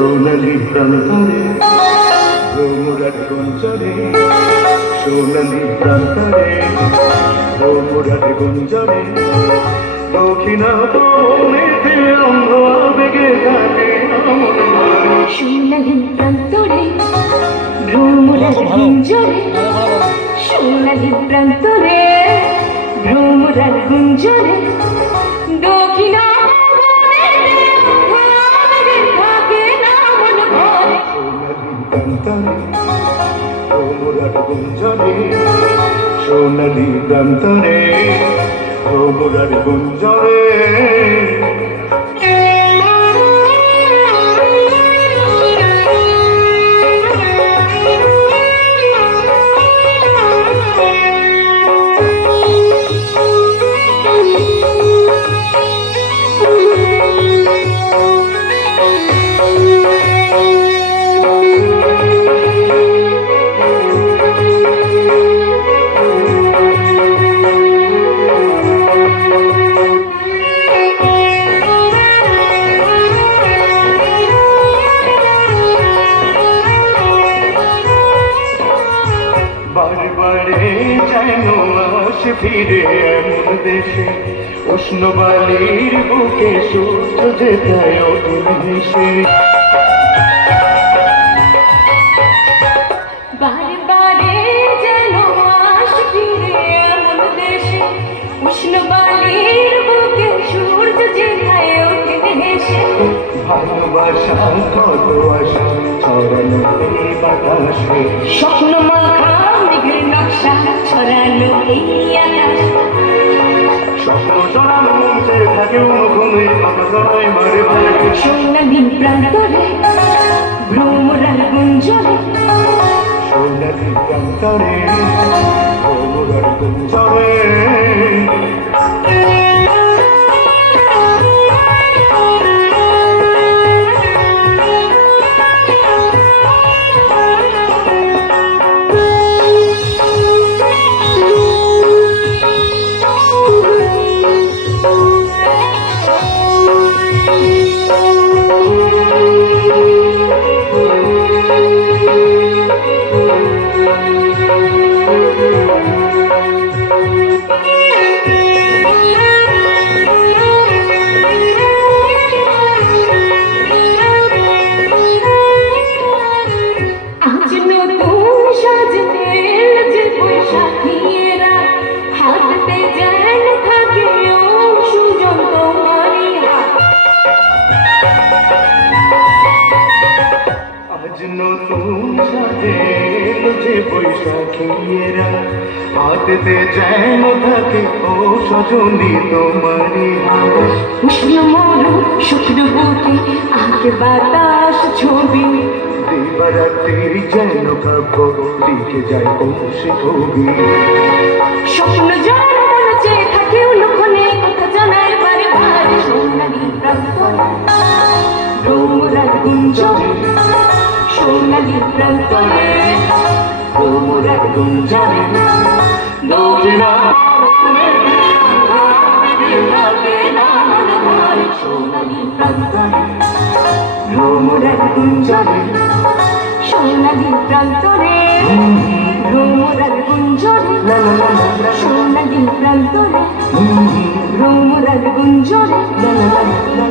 সোনালি প্রান্তরে ভ্রমরাট গুঞ্জরে সোনালি প্রান্তরে ভ্রমরাট গুঞ্জরে দক্ষিণা পৌনেতে অঙ্গ আবেগে গানে। সোনালি প্রান্তরে ভ্রমরা গুঞ্জরে সোনালি প্রান্তরে ভ্রমরা গুঞ্জরে দক্ষিণ প্রান্তরে ভ্রমরাট গুঞ্জরে সোনালি প্রান্তরে ভ্রমরাট গুঞ্জরে আসে ফিরে এমন দেশে উষ্ণ বালির বুকে সূর্য যে যায় হেসে ভালোবাসা কত আশা ছড়ানো এই বাতাসে। স্বপ্ন মাখা মেঘের নকশা ছড়ানো এই মঞ্চে থাকে অনুভূমি বাতাসায় মারে প্রান্তরে ভ্রমরার গুঞ্জরে সোনালি প্রান্তরে। নতুন সাজে যে বৈশাখীরা হাতেতে যেন থাকে ও সজনী তোমারই হাত উষ্ণ মরু শুকনো বুকে আঁকে বাতাস ছবি। দিবারাত্রি যেন কাব্য লিখে যায় কৌশে কবি স্বপ্ন যার মনে চেয়ে থাকে লক্ষণে কথা জানায় বারে বারে সোনালি প্রান্তরে রোমরার গুঞ্জরে সোনালি প্রান্তরে সোনালি প্রান্তরে রোমরার গুঞ্জরে সোনালি প্রান্তরে লা লা লা সোনালি প্রান্তরে হুম, রোমরার গুঞ্জরে লা লা লা লা লা লা লা